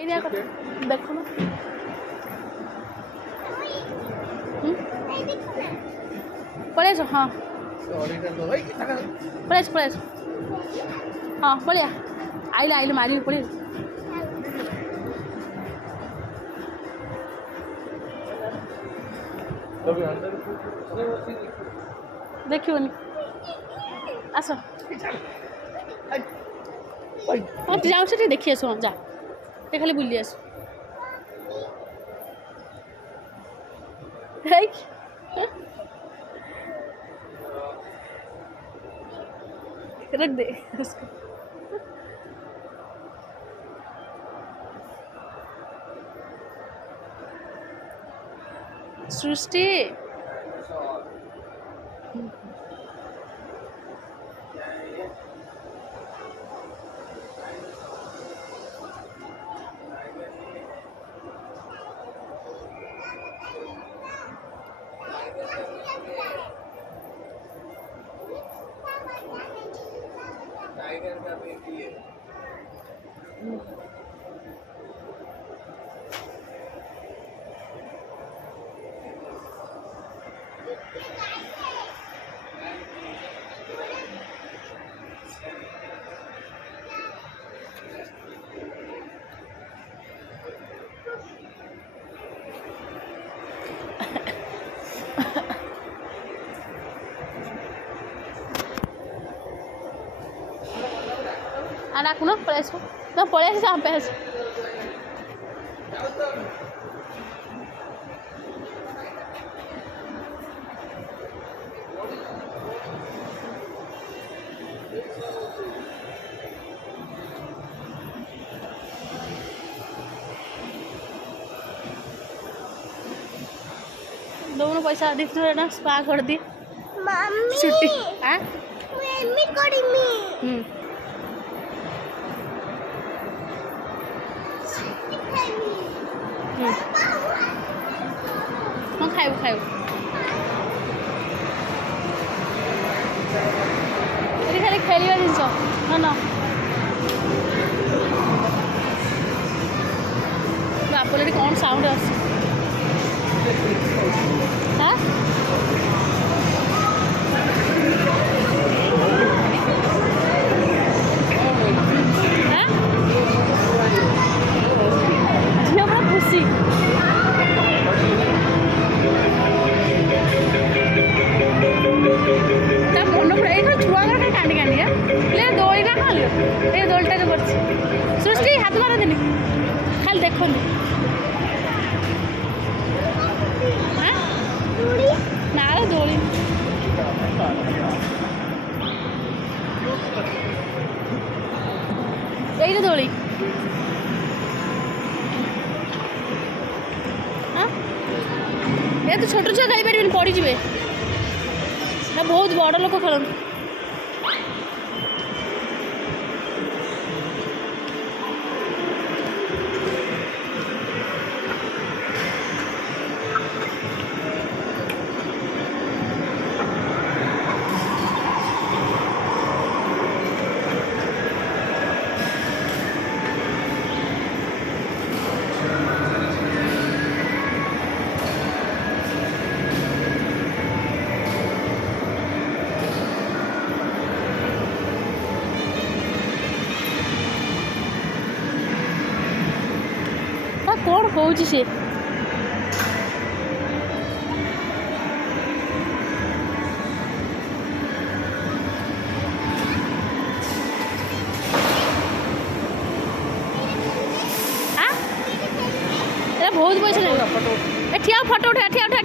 देखो ना पड़े हाँ पड़े हाँ पड़े आइले आइले मारी पड़े देखियो आस जाओ से देखी आस जा खाली बुली आस रख दे उसको सृष्टि टाइगर का बेबी है anak no por eso no por eso sampai दोनों पैसा दिख रहा है ना स्पा कर दी मम्मी छुट्टी हाँ मम्मी कोड़ी मी हाँ खाइबू खाइबू ये खाली खेलिया जिनस हाँ ना बापरे कौन साउंड आस हाँ झील पूरा खुशी मन पूरा ये छुआ कांडी कांडी ले दोली ना खाली ये दोलटा जो कर सृष्टि हाथ मार देनी खाली देखो ना दोली यही दोली हाँ ये तो छोट छुआ खाई पारे पड़ी जी ना बहुत बड़ लोक खेलते कौन कौन से बहुत पैसा ठीक फोटो उठा